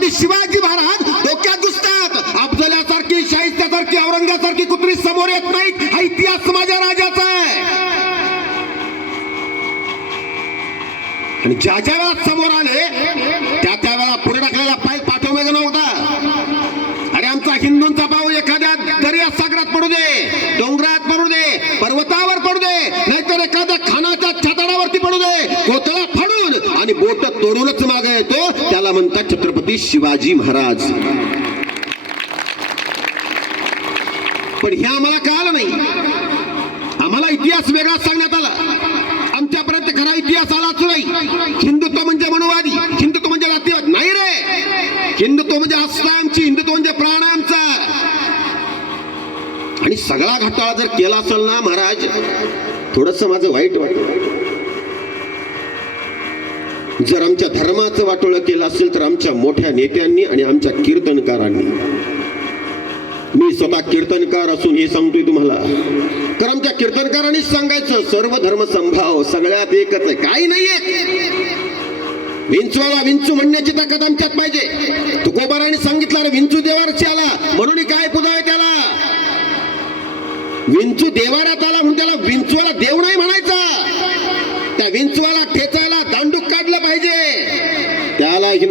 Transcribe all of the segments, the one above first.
छत्रपती शिवाजी महाराज डोक्यात घुसतात. अफजल्यासारखी शाहिस्त्यासारखी औरंगासारखी कुत्री समोर येत नाहीत. हा इतिहास माझ्या राजाचा आहे. आणि ज्या ज्या वेळा समोर आले त्या त्या वेळा पुढे टाकलेला पाय पाठवमेगा नव्हता अरे आमचा हिंदूंचा भाऊ एखाद्या दर्या सागरात पडू दे डोंगरात पडू दे पर्वतावर पडू दे नाहीतर एखाद्या खानाच्या छताडावरती पडू दे कोतळा आणि बोट तोडूनच मागे येतो. त्याला म्हणतात छत्रपती शिवाजी महाराज. पण हे आम्हाला कळालं नाही. आम्हाला इतिहास वेगळा सांगण्यात आला. आमच्यापर्यंत खरा इतिहास आलाच नाही. हिंदुत्व म्हणजे मनुवादी. हिंदुत्व म्हणजे जातीवाद. नाही रे. हिंदुत्व म्हणजे आस्था आमची. हिंदुत्व म्हणजे प्राण आमचा. आणि सगळा घोटाळा जर केला असेल ना महाराज थोडस माझं वाईट वाटत. जर आमच्या धर्माचं वाटोळं केलं असेल तर आमच्या मोठ्या नेत्यांनी आणि आमच्या कीर्तनकारांनी. मी स्वतः कीर्तनकार असून हे सांगतोय तुम्हाला. तर आमच्या कीर्तनकारांनीच सांगायचं सर्व धर्म संभाव सगळ्यात एकच आहे. काही नाहीये. विंचवाला विंचू म्हणण्याची ताकद आमच्यात पाहिजे. तुकोबाराने सांगितलं विंचू देवारची आला. म्हणून काय पुजावे त्याला? विंचू देवारात आला म्हणून त्याला विंचवाला देव नाही म्हणायचा. त्या विंचवाला ठेचायला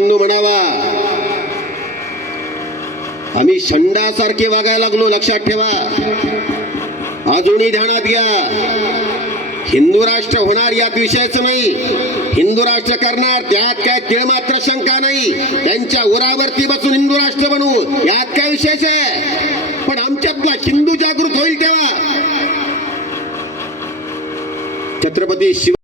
बंधू म्हणावा. आम्ही शंडासारखे वागायला लागलो लक्षात ठेवा. अजूनही ध्यानात घ्या. हिंदू राष्ट्र होणार यात विषयच नाही. हिंदू राष्ट्र करणार त्यात काय तिळ मात्र शंका नाही. त्यांच्या उरावरती बसून हिंदू राष्ट्र बनवू यात काय विशेष आहे? पण आमच्यातला हिंदू जागृत होईल तेव्हा. छत्रपती शिव